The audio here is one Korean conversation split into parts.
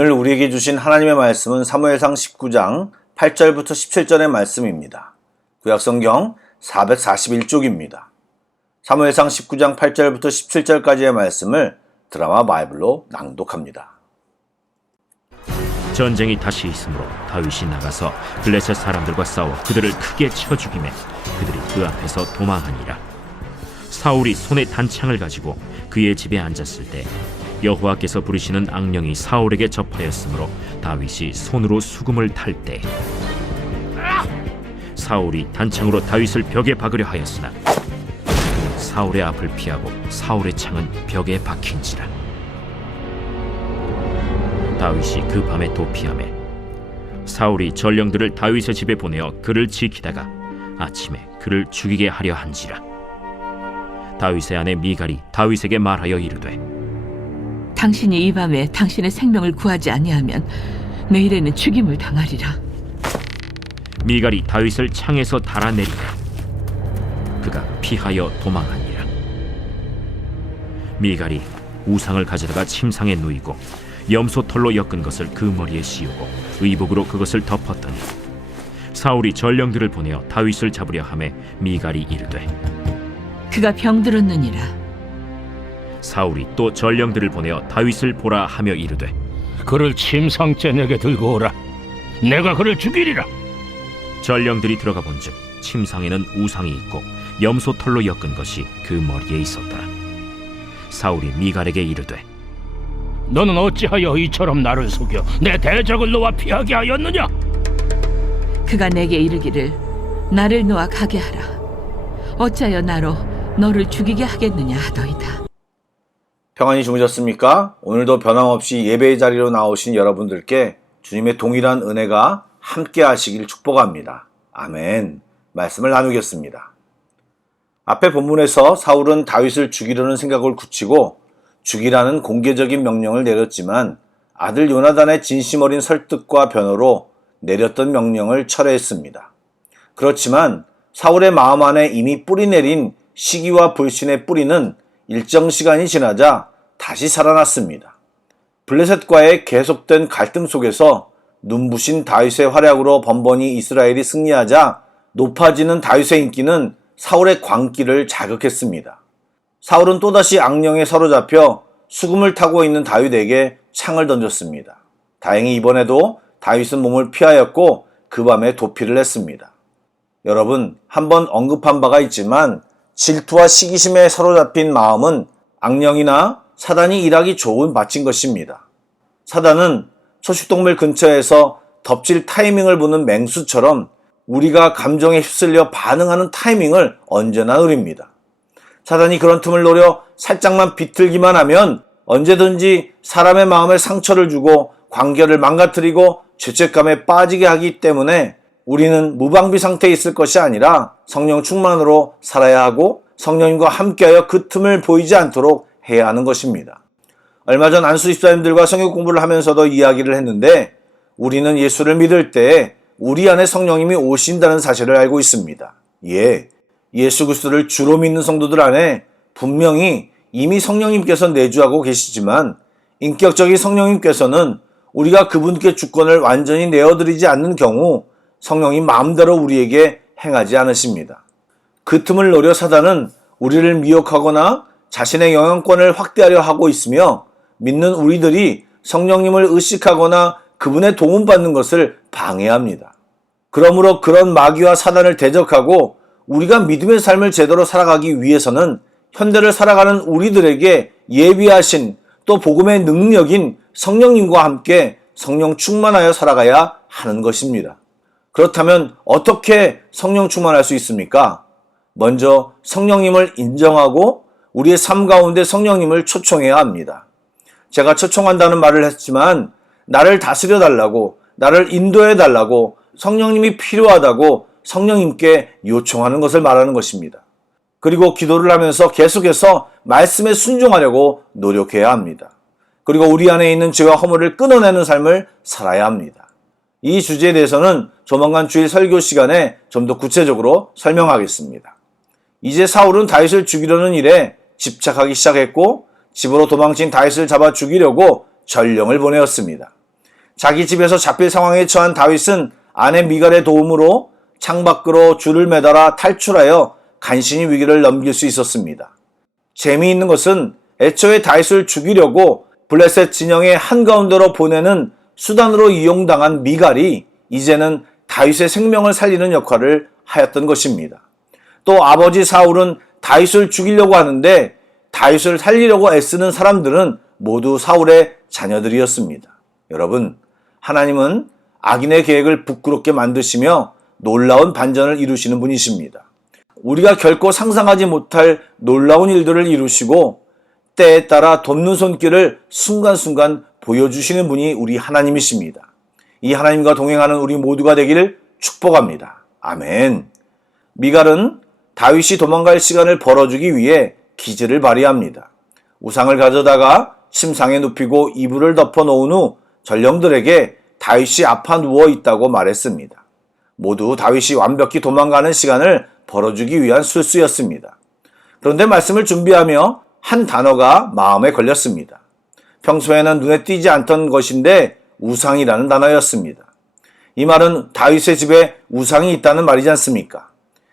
오늘 우리에게 주신 하나님의 말씀은 사무엘상 19장 8절부터 17절의 말씀입니다. 구약성경 441쪽입니다. 사무엘상 19장 8절부터 17절까지의 말씀을 드라마 바이블로 낭독합니다. 전쟁이 다시 있으므로 다윗이 나가서 블레셋 사람들과 싸워 그들을 크게 쳐 죽이매 그들이 그 앞에서 도망하니라. 사울이 손에 단창을 가지고 그의 집에 앉았을 때 여호와께서 부르시는 악령이 사울에게 접하였으므로 다윗이 손으로 수금을 탈 때 사울이 단창으로 다윗을 벽에 박으려 하였으나 사울의 앞을 피하고 사울의 창은 벽에 박힌지라. 다윗이 그 밤에 도피하매 사울이 전령들을 다윗의 집에 보내어 그를 지키다가 아침에 그를 죽이게 하려 한지라. 다윗의 아내 미갈이 다윗에게 말하여 이르되 당신이 이 밤에 당신의 생명을 구하지 아니하면 내일에는 죽임을 당하리라. 미갈이 다윗을 창에서 달아내리고 그가 피하여 도망하니라. 미갈이 우상을 가져다가 침상에 누이고 염소털로 엮은 것을 그 머리에 씌우고 의복으로 그것을 덮었더니 사울이 전령들을 보내어 다윗을 잡으려 하매 미갈이 이르되 그가 병들었느니라. 사울이 또 전령들을 보내어 다윗을 보라 하며 이르되 그를 침상째 내게 들고 오라. 내가 그를 죽이리라. 전령들이 들어가 본즉 침상에는 우상이 있고 염소털로 엮은 것이 그 머리에 있었더라. 사울이 미갈에게 이르되 너는 어찌하여 이처럼 나를 속여 내 대적을 놓아 피하게 하였느냐? 그가 내게 이르기를 나를 놓아 가게 하라. 어찌하여 나로 너를 죽이게 하겠느냐 하더이다. 평안히 주무셨습니까? 오늘도 변함없이 예배의 자리로 나오신 여러분들께 주님의 동일한 은혜가 함께 하시길 축복합니다. 아멘. 말씀을 나누겠습니다. 앞에 본문에서 사울은 다윗을 죽이려는 생각을 굳히고 죽이라는 공개적인 명령을 내렸지만 아들 요나단의 진심 어린 설득과 변호로 내렸던 명령을 철회했습니다. 그렇지만 사울의 마음 안에 이미 뿌리내린 시기와 불신의 뿌리는 일정 시간이 지나자 다시 살아났습니다. 블레셋과의 계속된 갈등 속에서 눈부신 다윗의 활약으로 번번이 이스라엘이 승리하자 높아지는 다윗의 인기는 사울의 광기를 자극했습니다. 사울은 또다시 악령에 사로잡혀 수금을 타고 있는 다윗에게 창을 던졌습니다. 다행히 이번에도 다윗은 몸을 피하였고 그 밤에 도피를 했습니다. 여러분, 한번 언급한 바가 있지만 질투와 시기심에 사로잡힌 마음은 악령이나 사단이 일하기 좋은 밭인 것입니다. 사단은 초식동물 근처에서 덮칠 타이밍을 보는 맹수처럼 우리가 감정에 휩쓸려 반응하는 타이밍을 언제나 노립니다. 사단이 그런 틈을 노려 살짝만 비틀기만 하면 언제든지 사람의 마음에 상처를 주고 관계를 망가뜨리고 죄책감에 빠지게 하기 때문에 우리는 무방비 상태에 있을 것이 아니라 성령 충만으로 살아야 하고 성령님과 함께하여 그 틈을 보이지 않도록 해야 하는 것입니다. 얼마 전 안수 집사님들과 성경 공부를 하면서도 이야기를 했는데 우리는 예수를 믿을 때 우리 안에 성령님이 오신다는 사실을 알고 있습니다. 예수 그리스도를 주로 믿는 성도들 안에 분명히 이미 성령님께서 내주하고 계시지만 인격적인 성령님께서는 우리가 그분께 주권을 완전히 내어드리지 않는 경우 성령이 마음대로 우리에게 행하지 않으십니다. 그 틈을 노려 사단은 우리를 미혹하거나 자신의 영향권을 확대하려 하고 있으며 믿는 우리들이 성령님을 의식하거나 그분의 도움받는 것을 방해합니다. 그러므로 그런 마귀와 사단을 대적하고 우리가 믿음의 삶을 제대로 살아가기 위해서는 현대를 살아가는 우리들에게 예비하신 또 복음의 능력인 성령님과 함께 성령 충만하여 살아가야 하는 것입니다. 그렇다면 어떻게 성령 충만할 수 있습니까? 먼저 성령님을 인정하고 우리의 삶 가운데 성령님을 초청해야 합니다. 제가 초청한다는 말을 했지만 나를 다스려 달라고, 나를 인도해 달라고, 성령님이 필요하다고 성령님께 요청하는 것을 말하는 것입니다. 그리고 기도를 하면서 계속해서 말씀에 순종하려고 노력해야 합니다. 그리고 우리 안에 있는 죄와 허물을 끊어내는 삶을 살아야 합니다. 이 주제에 대해서는 조만간 주일 설교 시간에 좀 더 구체적으로 설명하겠습니다. 이제 사울은 다윗을 죽이려는 일에 집착하기 시작했고 집으로 도망친 다윗을 잡아 죽이려고 전령을 보내었습니다. 자기 집에서 잡힐 상황에 처한 다윗은 아내 미갈의 도움으로 창밖으로 줄을 매달아 탈출하여 간신히 위기를 넘길 수 있었습니다. 재미있는 것은 애초에 다윗을 죽이려고 블레셋 진영의 한가운데로 보내는 수단으로 이용당한 미갈이 이제는 다윗의 생명을 살리는 역할을 하였던 것입니다. 또 아버지 사울은 다윗을 죽이려고 하는데 다윗을 살리려고 애쓰는 사람들은 모두 사울의 자녀들이었습니다. 여러분, 하나님은 악인의 계획을 부끄럽게 만드시며 놀라운 반전을 이루시는 분이십니다. 우리가 결코 상상하지 못할 놀라운 일들을 이루시고 때에 따라 돕는 손길을 순간순간 보여주시는 분이 우리 하나님이십니다. 이 하나님과 동행하는 우리 모두가 되기를 축복합니다. 아멘. 미갈은 다윗이 도망갈 시간을 벌어주기 위해 기지를 발휘합니다. 우상을 가져다가 침상에 눕히고 이불을 덮어 놓은 후 전령들에게 다윗이 아파 누워 있다고 말했습니다. 모두 다윗이 완벽히 도망가는 시간을 벌어주기 위한 술수였습니다. 그런데 말씀을 준비하며 한 단어가 마음에 걸렸습니다. 평소에는 눈에 띄지 않던 것인데 우상이라는 단어였습니다. 이 말은 다윗의 집에 우상이 있다는 말이지 않습니까?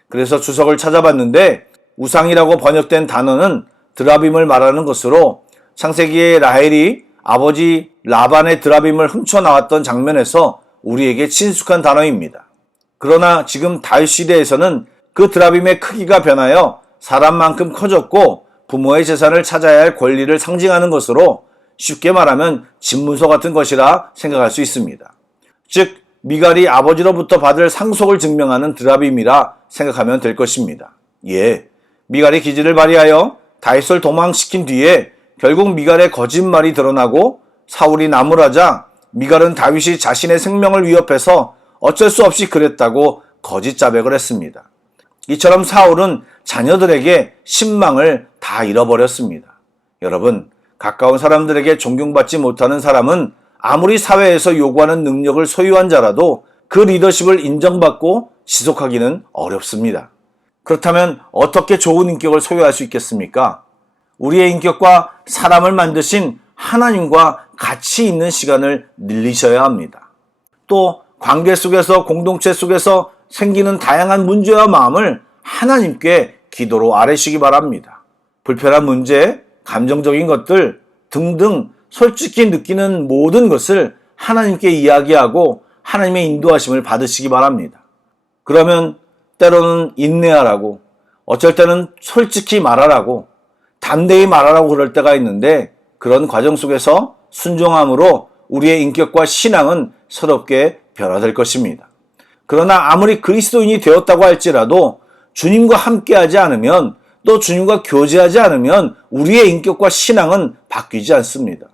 그래서 주석을 찾아봤는데 우상이라고 번역된 단어는 드라빔을 말하는 것으로 창세기에 라헬이 아버지 라반의 드라빔을 훔쳐나왔던 장면에서 우리에게 친숙한 단어입니다. 그러나 지금 다윗 시대에서는 그 드라빔의 크기가 변하여 사람만큼 커졌고 부모의 재산을 찾아야 할 권리를 상징하는 것으로 쉽게 말하면 집문서 같은 것이라 생각할 수 있습니다. 즉 미갈이 아버지로부터 받을 상속을 증명하는 드라빔이라 생각하면 될 것입니다. 미갈이 기지를 발휘하여 다윗을 도망시킨 뒤에 결국 미갈의 거짓말이 드러나고 사울이 나무라자 미갈은 다윗이 자신의 생명을 위협해서 어쩔 수 없이 그랬다고 거짓 자백을 했습니다. 이처럼 사울은 자녀들에게 신망을 다 잃어버렸습니다. 여러분, 가까운 사람들에게 존경받지 못하는 사람은 아무리 사회에서 요구하는 능력을 소유한 자라도 그 리더십을 인정받고 지속하기는 어렵습니다. 그렇다면 어떻게 좋은 인격을 소유할 수 있겠습니까? 우리의 인격과 사람을 만드신 하나님과 같이 있는 시간을 늘리셔야 합니다. 또 관계 속에서 공동체 속에서 생기는 다양한 문제와 마음을 하나님께 기도로 아뢰시기 바랍니다. 불편한 문제, 감정적인 것들 등등 솔직히 느끼는 모든 것을 하나님께 이야기하고 하나님의 인도하심을 받으시기 바랍니다. 그러면 때로는 인내하라고, 어쩔 때는 솔직히 말하라고, 담대히 말하라고 그럴 때가 있는데 그런 과정 속에서 순종함으로 우리의 인격과 신앙은 새롭게 변화될 것입니다. 그러나 아무리 그리스도인이 되었다고 할지라도 주님과 함께하지 않으면, 또 주님과 교제하지 않으면 우리의 인격과 신앙은 바뀌지 않습니다.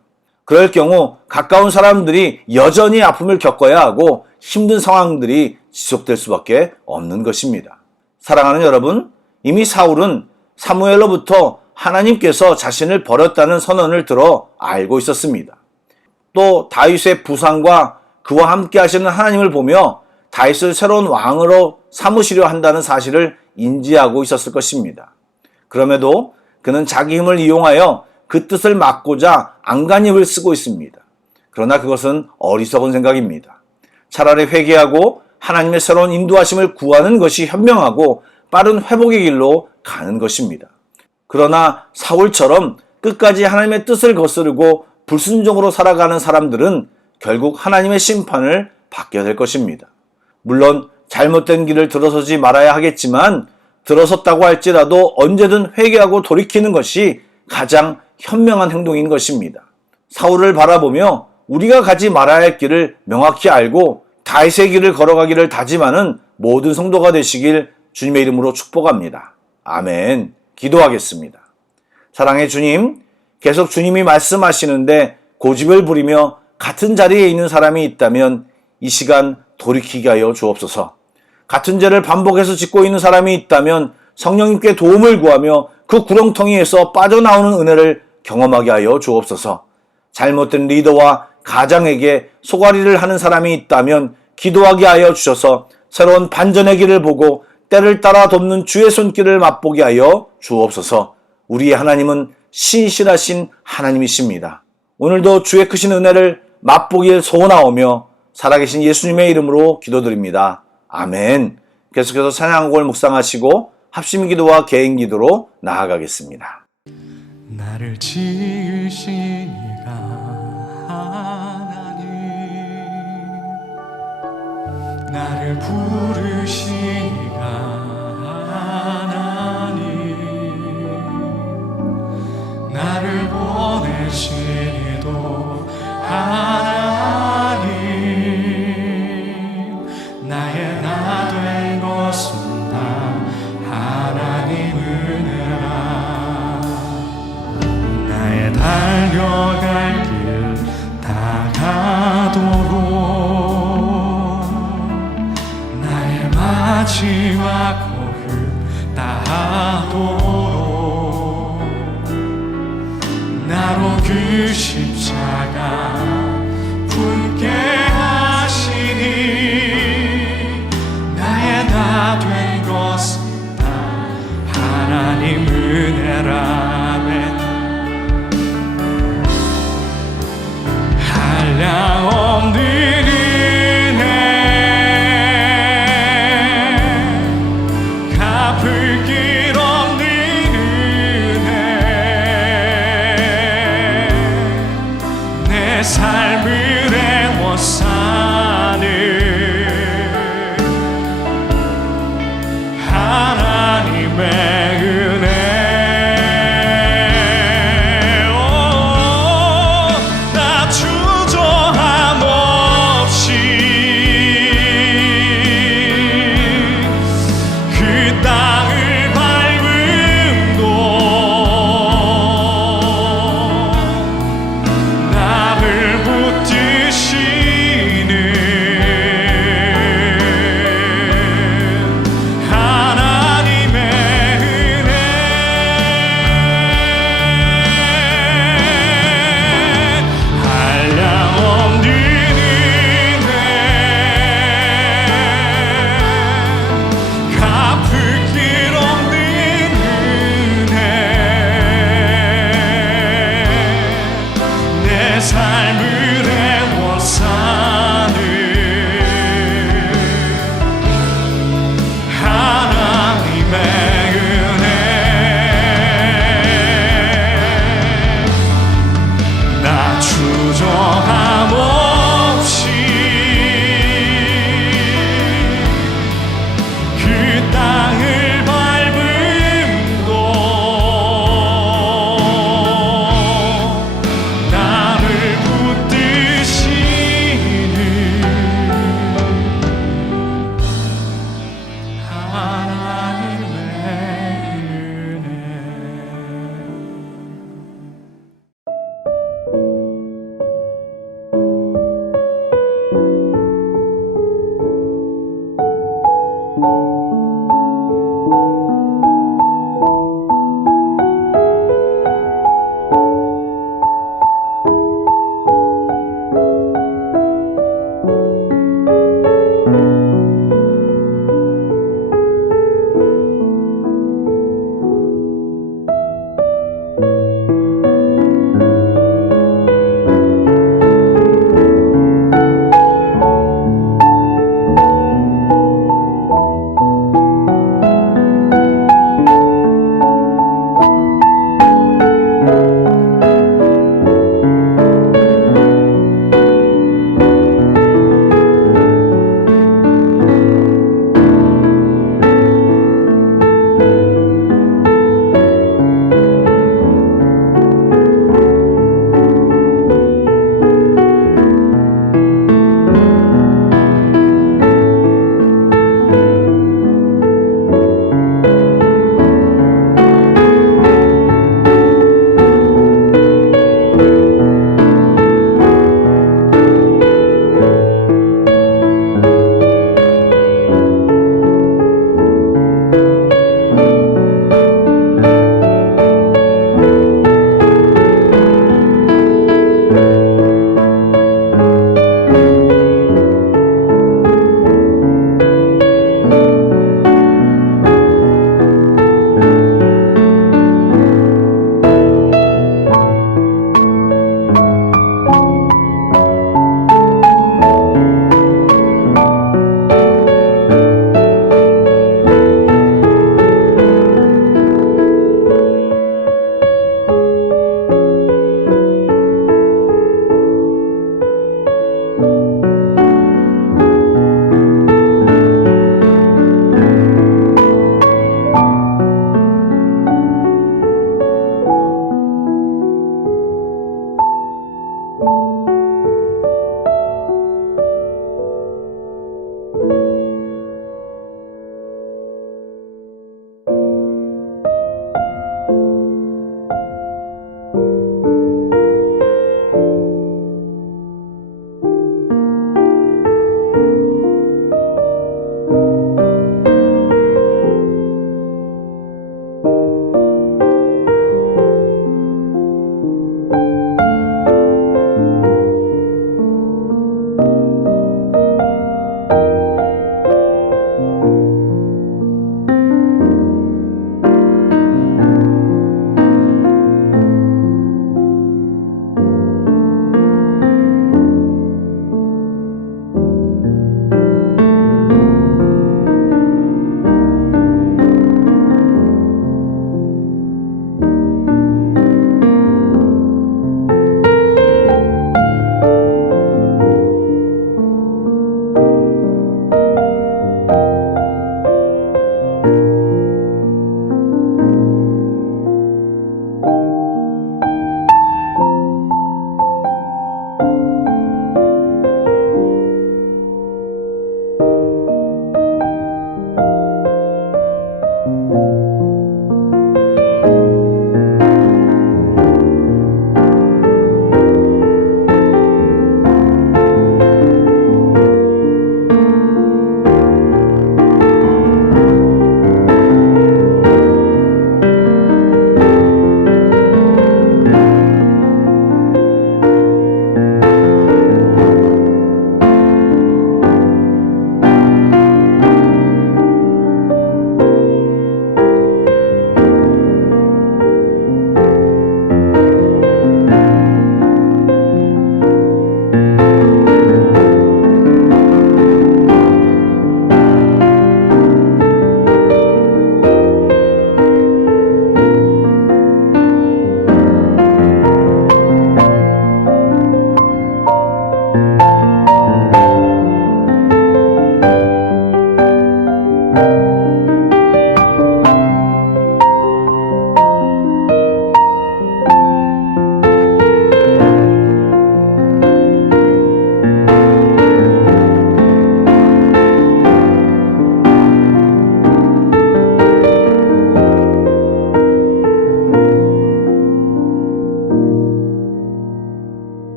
그럴 경우 가까운 사람들이 여전히 아픔을 겪어야 하고 힘든 상황들이 지속될 수밖에 없는 것입니다. 사랑하는 여러분, 이미 사울은 사무엘로부터 하나님께서 자신을 버렸다는 선언을 들어 알고 있었습니다. 또 다윗의 부상과 그와 함께 하시는 하나님을 보며 다윗을 새로운 왕으로 삼으시려 한다는 사실을 인지하고 있었을 것입니다. 그럼에도 그는 자기 힘을 이용하여 그 뜻을 막고자 안간힘을 쓰고 있습니다. 그러나 그것은 어리석은 생각입니다. 차라리 회개하고 하나님의 새로운 인도하심을 구하는 것이 현명하고 빠른 회복의 길로 가는 것입니다. 그러나 사울처럼 끝까지 하나님의 뜻을 거스르고 불순종으로 살아가는 사람들은 결국 하나님의 심판을 받게 될 것입니다. 물론 잘못된 길을 들어서지 말아야 하겠지만 들어섰다고 할지라도 언제든 회개하고 돌이키는 것이 가장 현명한 행동인 것입니다. 사울을 바라보며 우리가 가지 말아야 할 길을 명확히 알고 다윗의 길을 걸어가기를 다짐하는 모든 성도가 되시길 주님의 이름으로 축복합니다. 아멘. 기도하겠습니다. 사랑의 주님, 계속 주님이 말씀하시는데 고집을 부리며 같은 자리에 있는 사람이 있다면 이 시간 돌이키게 하여 주옵소서. 같은 죄를 반복해서 짓고 있는 사람이 있다면 성령님께 도움을 구하며 그 구렁텅이에서 빠져나오는 은혜를 경험하게 하여 주옵소서. 잘못된 리더와 가장에게 소가리를 하는 사람이 있다면 기도하게 하여 주셔서 새로운 반전의 길을 보고 때를 따라 돕는 주의 손길을 맛보게 하여 주옵소서. 우리의 하나님은 신실하신 하나님이십니다. 오늘도 주의 크신 은혜를 맛보기를 소원하오며 살아계신 예수님의 이름으로 기도드립니다. 아멘. 계속해서 찬양곡을 묵상하시고 합심 기도와 개인 기도로 나아가겠습니다. 나를 지으신 이가 하나님, 나를 부르신 이가 하나님, 나를 보내신 이도 하나님, 나의 나 된 것은 다 하나님 은혜라. 나의 달려갈 길 다 가도록, 나의 마지막 호흡 다하도록, 나로 그 십자가 품게 하시니, 나의 다 된 것은 다 하나님 은혜라. 한량없는 은혜, 갚을 길 없는 은혜, 내 삶을 애워싸는 하나님의 은혜. 나를 붙들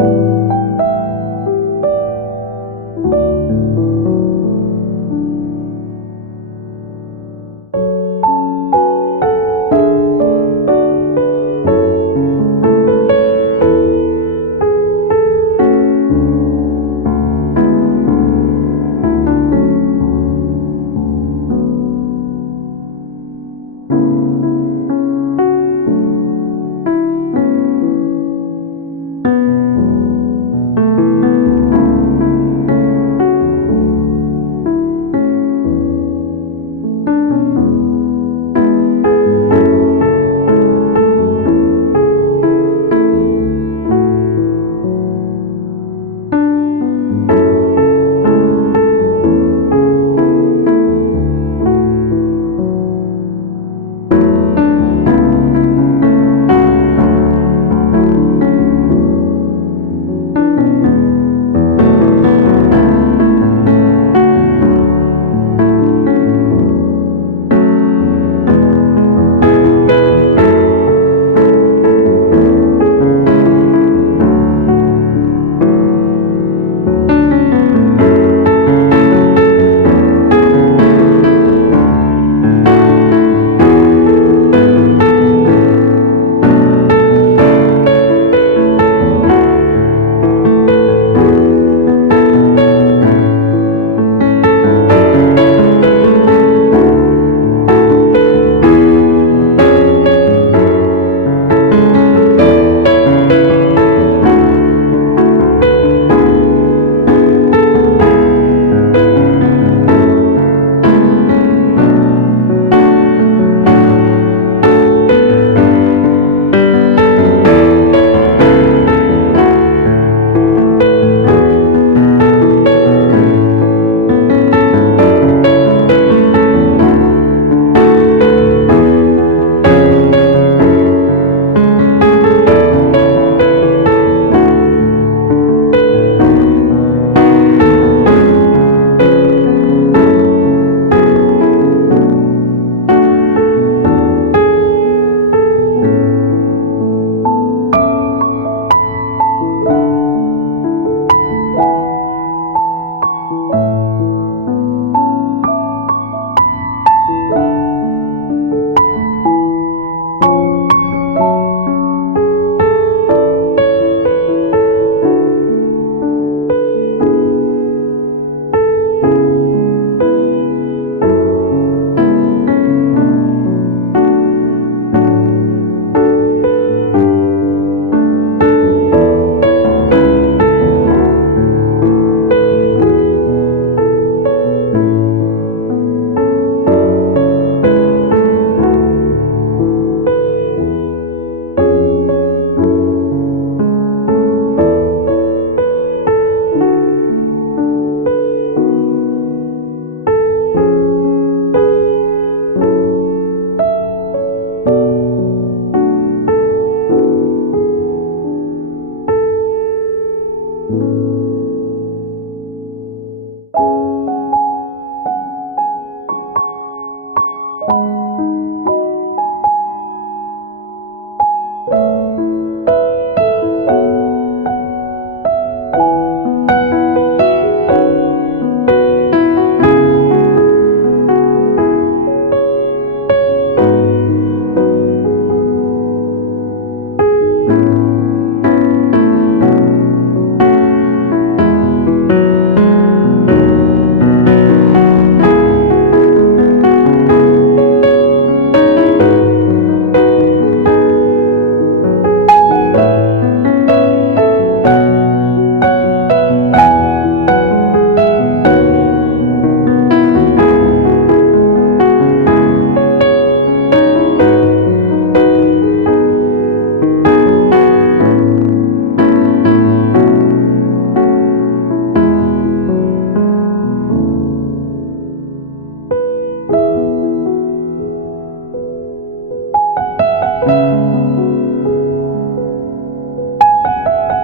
thank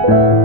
you